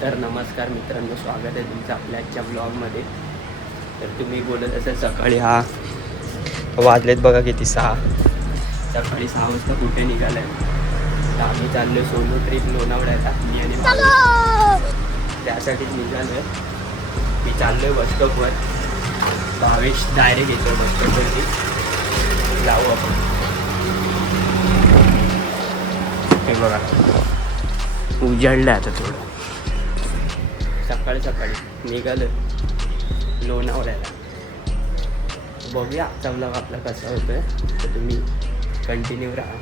तर नमस्कार मित्रांनो, स्वागत आहे तुमचं आपल्या आजच्या ब्लॉगमध्ये. तर तुम्ही बोलत असाल सकाळी वाजलेत बघा किती 6. सकाळी 6 वाजता कुठे निघालं आहे तर आम्ही चाललो सोलो ट्रिप लोणावळ्याला. मी आणि त्यासाठीच निघालो आहे. मी चाललो आहे बसस्टॉपवर. भावेश डायरेक्ट येतो बसस्टॉपवरती. जाऊ आपण. हे बघा उजाडलं आता थोडं. सकाळी सकाळी निघालो लोणावळ्याला. बघूया आजचा ब्लॉग आपला कसा होतोय, तर तुम्ही कंटिन्यू राहा.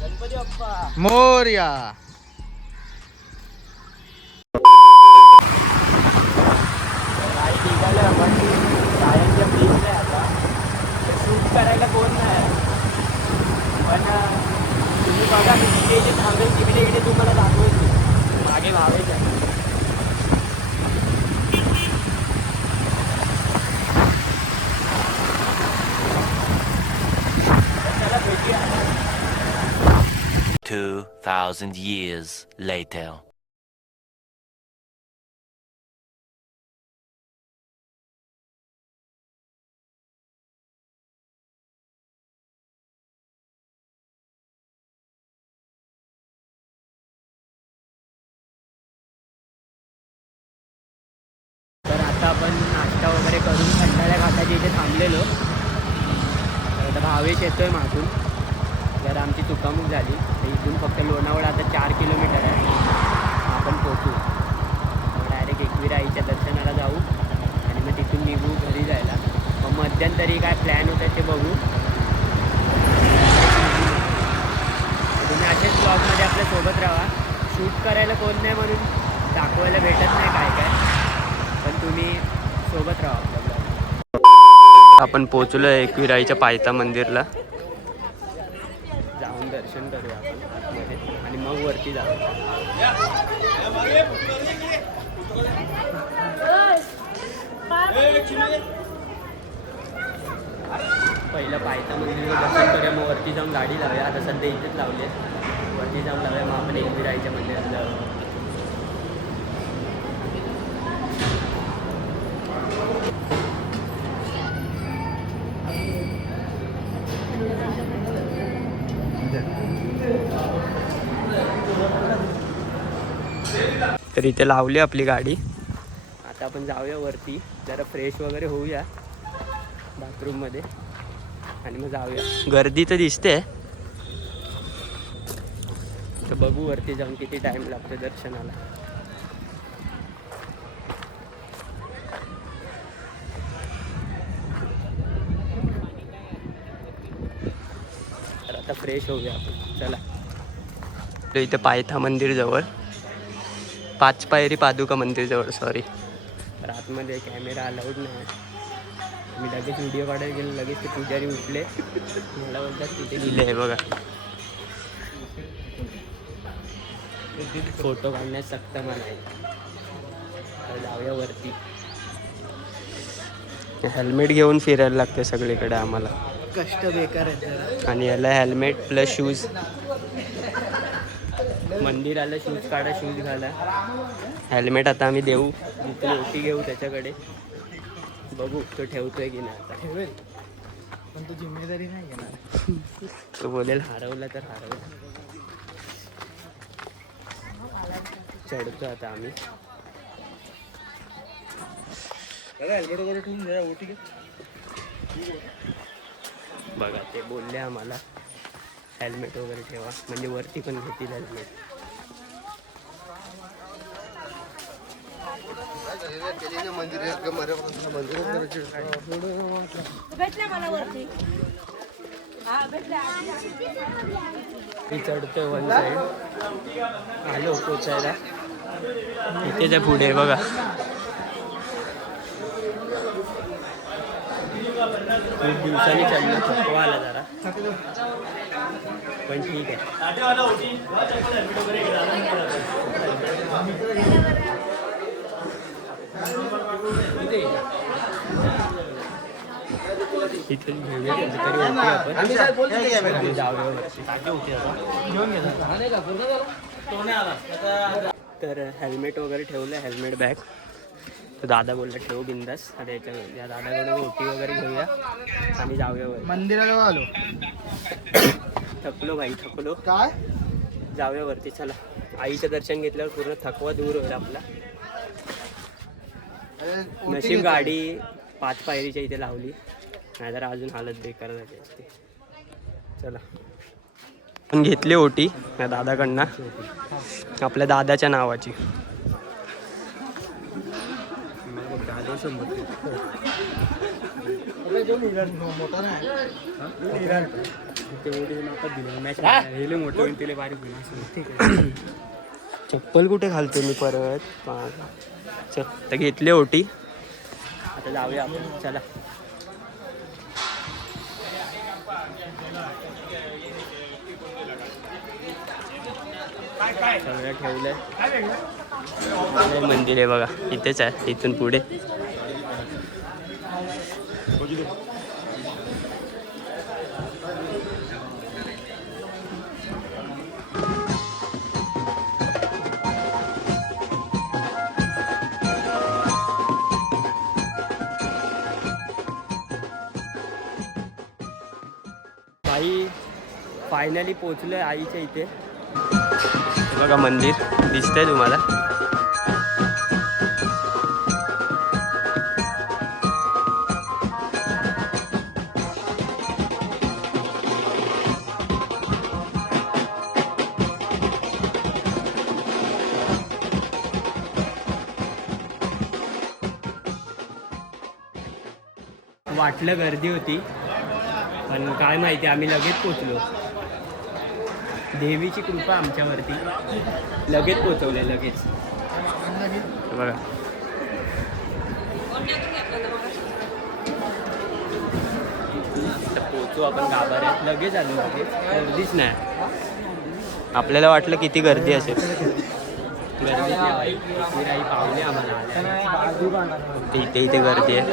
गणपती बाप्पा मोरया. निघालं आपण सायन्सच्या प्लेसला आहे आता. शूट करायला कोण नाही, पण तुम्ही बघा मी तिथे जे थांबेल तिकडे इकडे तुम्हाला दाखवेल. मागे भावेच आहे. चला भेटूया. 2,000 years later. तर आता आपण नाश्ता वगैरे करून खंडाळ्या घाटाच्या इथे थांबलेलो. तर आता भावेश येतोय मागून. जर आमची चुकामुक झाली तर इथून फक्त लोणावळा आता 4 किलोमीटर आहे. आपण पोचू. डायरेक्ट एकविरा आईच्या दर्शनाला जाऊ आणि मग तिथून निघू घरी जायला. मग मध्यंतरी काय प्लॅन होतं ते बघू. तुम्ही असेच ब्लॉगमध्ये आपल्या सोबत राहा. शूट करायला कोण नाही म्हणून दाखवायला भेटत नाही काय काय, पण तुम्ही सोबत राहा आपल्या ब्लॉग. आपण पोचलो एकविराईच्या पायथा मंदिरला. जाऊन दर्शन करूया आपण आतमध्ये आणि मग वरती जाऊ. पहिलं पायथा मंदिरचं दर्शन करूया, मग वरती जाऊन गाडी लावूया. आता सध्या इथेच लावले, वरती जाऊन लावूया. मग आपण एकविराईच्या मंदिरात जाऊ. तर इथे लावली आपली गाडी. आता आपण जाऊया वरती, जरा फ्रेश वगैरे होऊया बाथरूममध्ये आणि मग जाऊया. गर्दी तर दिसते, तर बघू वरती जाऊन किती टाइम लागतो दर्शनाला. तर आता फ्रेश होऊया आपण. चला. इथे पायथा मंदिर जवळ, 5 पायरी पादुका मंदिर जवळ, सॉरी. तर आतमध्ये कॅमेरा अलाउड नाही. मी लगेच व्हिडिओ काढायला गेलो, लगेच ते पुजारी उठले. मला बोलतात तिथे लिहिले आहे बघा, फोटो काढण्यास सक्त म्हणाय. तर जाऊया वरती. हेल्मेट घेऊन फिरायला लागते सगळीकडे आम्हाला, कष्ट बेकार आहेत. आणि याला हेल्मेट प्लस शूज. मंदिराला शूज काढा, शूज घाला. हेल्मेट आता आम्ही देऊ, जिथे ओटी घेऊ त्याच्याकडे. बघू तो ठेवतोय की नाही आता. ठेवेल, पण तू जिम्मेदारी नाही घेणार. तो बोलेल हरवला तर हरवला. चढतो आता आम्ही. हेल्मेट वगैरे ठेवून द्या, ओटी घे. बघा ते बोलले आम्हाला हेल्मेट वगैरे ठेवा, म्हणजे वरती पण घेतील हेल्मेट. मी चढतोय वन साईड. आलो पोचायला. इथे पुढे बघा. खूप दिवसांनी चढणं थकवा आला जरा, पण ठीक आहे. इथे घेऊया तरी ओटी आपण आणि जाऊया वरती. तर हेल्मेट वगैरे ठेवलं, हेल्मेट बॅग. तो दादा बोलला ठेव बिंदास. आता या दादाकडे ओटी वगैरे घेऊया आणि जाऊया वर. मंदिराजवळ आलो. थकलो भाई, थकलो. काय जाऊया वरती चला. आईचं दर्शन घेतल्यावर पूर्ण थकवा दूर होईल आपला. नशीब गाडी 5 पायरीच्या इथे लावली, नाहीतर अजून हालत बेकार झाली असते. चला पण घेतली ओटी या दादाकडनं, आपल्या दादाच्या नावाची. मोठा नाही चप्पल कुठे घालतो मी परत. चल तर घेतली ओटी, आता जाऊया आपण. चला सगळं ठेवलंय. मंदिर आहे बघा, इथेच आहे. इथून पुढे भाई फायनली पोचलोय आईच्या इथे. बघा मंदिर दिसतंय तुम्हाला. वाटलं गर्दी होती, पण काय माहिती आम्ही लगेच पोचलो. देवीची कृपा आमच्यावरती, लगेच पोचवलंय लगेच. बघा पोचू आपण गाभाऱ्यात, लगेच आलो. लगेच गर्दीच नाही. आपल्याला वाटलं किती गर्दी असेल, गर्दीच नाही. बाई पाहुणे आम्हाला आले, इथे गर्दी आहे.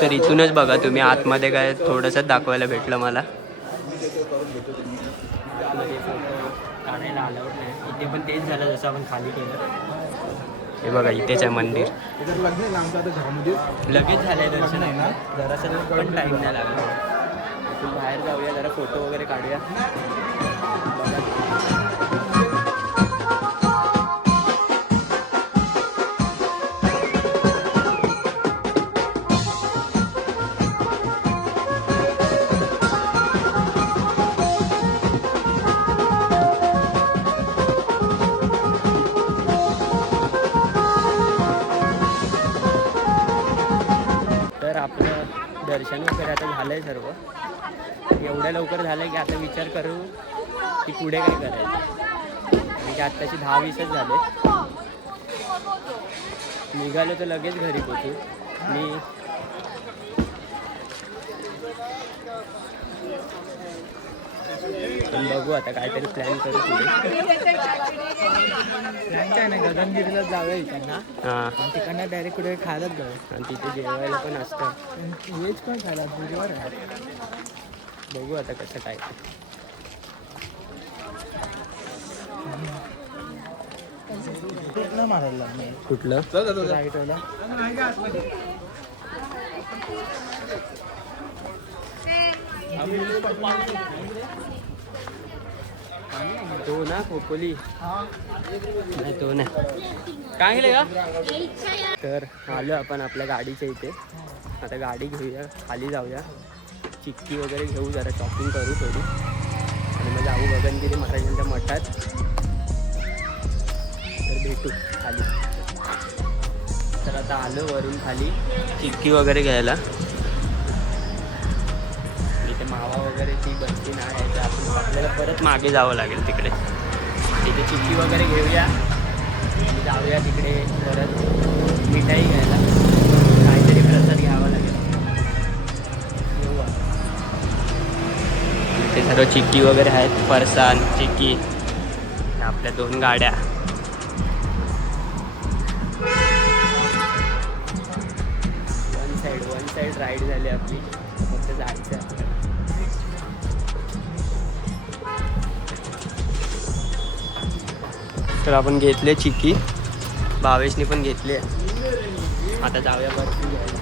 तर इथूनच बघा तुम्ही आतमध्ये काय थोडंसं दाखवायला भेटलं मला. काढायला अलाउड नाही इथे, पण तेच झालं जसं आपण खाली केलं. हे बघा इथेच आहे मंदिर. लगेच झालंय दर्शन आहे ना, जरासं पण टाईम नाही लागला. इथून बाहेर जाऊया, जरा फोटो वगैरे काढूया. आपलं दर्शन वगैरे आता झालं आहे सर्व. एवढ्या लवकर झालं की आता विचार करू की पुढे काय करायचं. आणि की आत्ताची 10-20च झाले. निघालो तर लगेच घरी पोचू. पण बघू आता काहीतरी प्लॅन करू पुढे. प्लॅन काय नाही, गगनगिरीला जाऊया इकडनं. हां, तिकडनं डायरेक्ट कुठे खायलाच जाऊ. आणि तिथे जेवायला पण असतं. व्हेज पण खायला बुधवार आहे. बघू आता कसं काय. कुठलं मारायला कुठलं राईटला तो ना खोपोली नाही, तो नाही. काय गेले का. तर आलो आपण आपल्या गाडीच्या इथे. आता गाडी घेऊया, खाली जाऊया, चिक्की वगैरे घेऊ, जरा शॉपिंग करू थोडी, आणि मग जाऊ गगनगिरी महाराजांच्या मठात. तर भेटू खाली. तर आता आलो वरून खाली चिक्की वगैरे घ्यायला. मावा वगैरे ती बनती नाही आहे, तर आपल्याला परत मागे जावं लागेल तिकडे. तिथे चिक्की वगैरे घेऊया आणि जाऊया तिकडे परत मिठाई घ्यायला, काहीतरी प्रसाद घ्यावा लागेल. येऊ आता. इथे सर्व चिक्की वगैरे आहेत, फरसाण चिक्की. आपल्या 2 गाड्या. वन साईड राईड झाली आपली, फक्त जायचं आपल्याला. तर आपण घेतले चिक्की, भावेशनी पण घेतली. आता जाऊया बर्फी घ्यायला.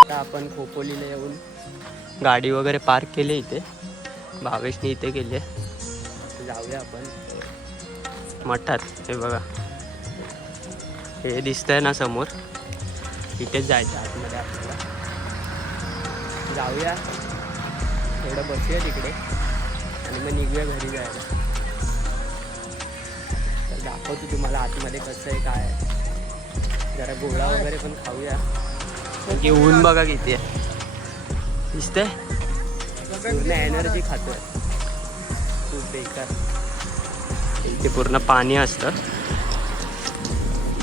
आता आपण खोपोलीला येऊन गाडी वगैरे पार्क केली इथे, भावेशनी इथे केली. जाऊया आपण मठात. हे बघा, हे दिसतंय ना समोर, इथेच जायचं आतमध्ये आपल्याला. जाऊया, थोडं बसूया तिकडे आणि मग निघूया घरी जायला. तर दाखवतो तुम्हाला आतमध्ये कसं आहे काय आहे. जरा गोळा वगैरे पण खाऊया, की ऊन बघा किती आहे. दिसतंय, पूर्ण एनर्जी खातोय, खूप बेकार. इथे पूर्ण पाणी असतं,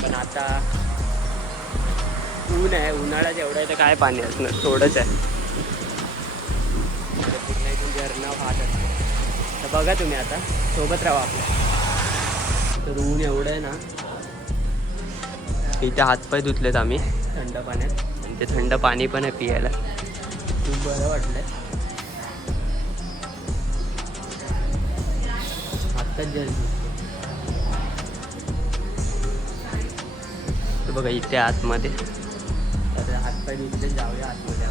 पण आता ऊन आहे. उन्हाळा जेवढा आहे तर काय पाणी असणार, थोडंच आहे. पूर्ण इथून झरणा वाहत असतो. तर बघा तुम्ही आता, सोबत राहा आपल्या. तर ऊन एवढं आहे ना, इथे हातपाय धुतलेत आम्ही थंड पाण्यात, आणि ते थंड पाणी पण आहे पियायला. खूप बरं वाटलंय. आत्ताच जस्ट तर बघा इथे आतमध्ये. तर हातपाय धुतले, जाऊया आतमध्ये.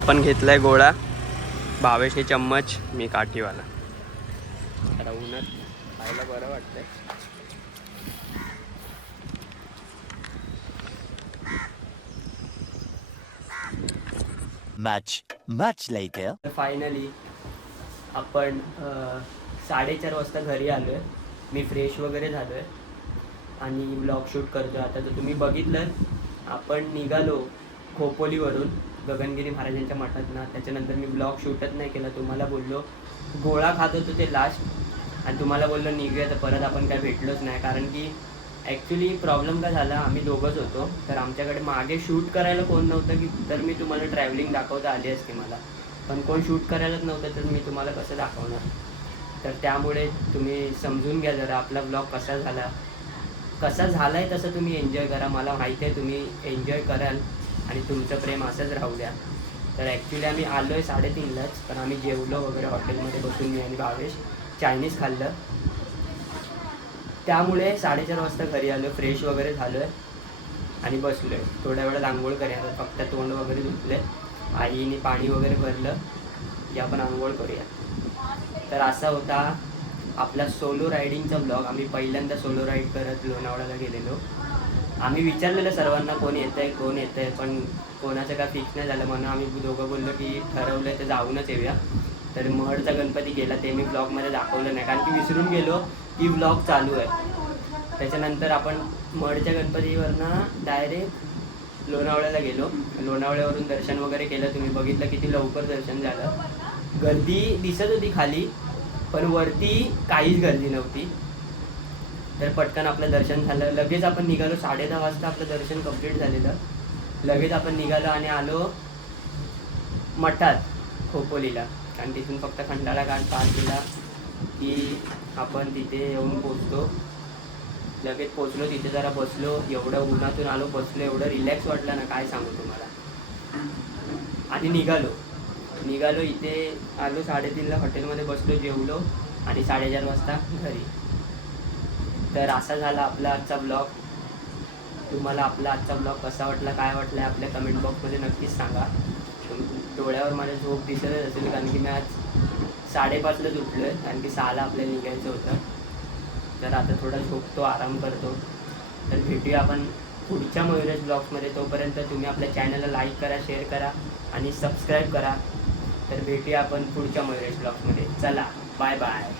आपण घेतलाय गोळा, भावेश हे चम्मच, मी काठीवाला. आता उन्हात खायला बरं वाटतंय. Much later. फायनली आपण 4:30 वाजता घरी आलो आहे. मी फ्रेश वगैरे झालो आहे आणि ब्लॉग शूट करतो आता. तर तुम्ही बघितलं, आपण निघालो खोपोलीवरून गगनगिरी महाराजांच्या मठात ना. त्याच्यानंतर मी ब्लॉग शूटच नाही केला. तुम्हाला बोललो गोळा खात होतो ते लास्ट, आणि तुम्हाला बोललो निघूया, तर परत आपण काय भेटलोच नाही. कारण की ॲक्च्युली प्रॉब्लेम काय झाला, आम्ही दोघंच होतो. तर आमच्याकडे मागे शूट करायला कोण नव्हतं, की तर मी तुम्हाला ट्रॅव्हलिंग दाखवता आली असते मला. पण कोण शूट करायलाच नव्हतं, तर मी तुम्हाला कसं दाखवणार. तर त्यामुळे तुम्ही समजून घ्या जरा आपला ब्लॉग कसा झाला आहे तसं तुम्ही एन्जॉय करा. मला माहिती आहे तुम्ही एन्जॉय कराल आणि तुमचं प्रेम असंच राहू द्या. तर ॲक्च्युली आम्ही आलो आहे 3:30लाच, पण आम्ही जेवलो वगैरे हॉटेलमध्ये बसून, मी आणि भावेश चायनीज खाल्लं. त्यामुळे 4:30 वाजता घरी आलो, फ्रेश वगैरे झालो आहे आणि बसलो आहे. थोड्या वेळात आंघोळ करूया, फक्त तोंड वगैरे धुतले, आईने पाणी वगैरे भरलं की आपण आंघोळ करूया. तर असा होता आपला सोलो रायडिंगचा ब्लॉग. आम्ही पहिल्यांदा सोलो राईड करत लोणावळ्याला गेलेलो. आम्ही विचारलेलं सर्वांना कोण येतं आहे, पण कोणाचं काय फिक्स नाही झालं. म्हणून आम्ही दोघं बोललो की ठरवलं तर जाऊनच येऊया. तर महडचा गणपती गेला, ते मी ब्लॉगमध्ये दाखवलं नाही, कारण की विसरून गेलो की ब्लॉग चालू आहे. त्याच्यानंतर आपण महडच्या गणपतीवरनं डायरेक्ट लोणावळ्याला गेलो. लोणावळ्यावरून दर्शन वगैरे केलं. तुम्ही बघितलं किती लवकर दर्शन झालं. गर्दी दिसत होती खाली, पण वरती काहीच गर्दी नव्हती. तर पटकन आपलं दर्शन झालं. लगेच आपण निघालो, 10:30 वाजता आपलं दर्शन कंप्लीट झालेलं. लगेच आपण निघालो आणि आलो मठात खोपोलीला. आणि तिथून फक्त खंडाळा घाट पार केला की आपण तिथे येऊन पोचतो. लगेच पोचलो, तिथे जरा बसलो, एवढं उन्हातून आलो, बसलो, एवढं रिलॅक्स वाटलं ना काय सांगू तुम्हाला. आणि निघालो इथे आलो 3:30ला हॉटेलमध्ये बसलो, जेवलो आणि 4:30 वाजता घरी. तर असा झाला आपला आजचा ब्लॉग. तुम्हाला आपला आजचा ब्लॉग कसा वाटला, काय वाटलं आपल्या कमेंट बॉक्समध्ये नक्कीच सांगा. डोळ्यावर माझ्या झोप दिसतच असेल कारण की मी आज 5:30लाच उठलो आहे, कारण की 6ला आपल्याला निघायचं होतं. तर आता थोडा झोपतो, आराम करतो. तर भेटूया आपण पुढच्या मयुरेश ब्लॉग्समध्ये. तोपर्यंत तुम्ही आपल्या चॅनलला लाईक करा, शेअर करा आणि सबस्क्राईब करा. तर भेटूया आपण पुढच्या मयुरेश ब्लॉग्समध्ये. चला, बाय बाय.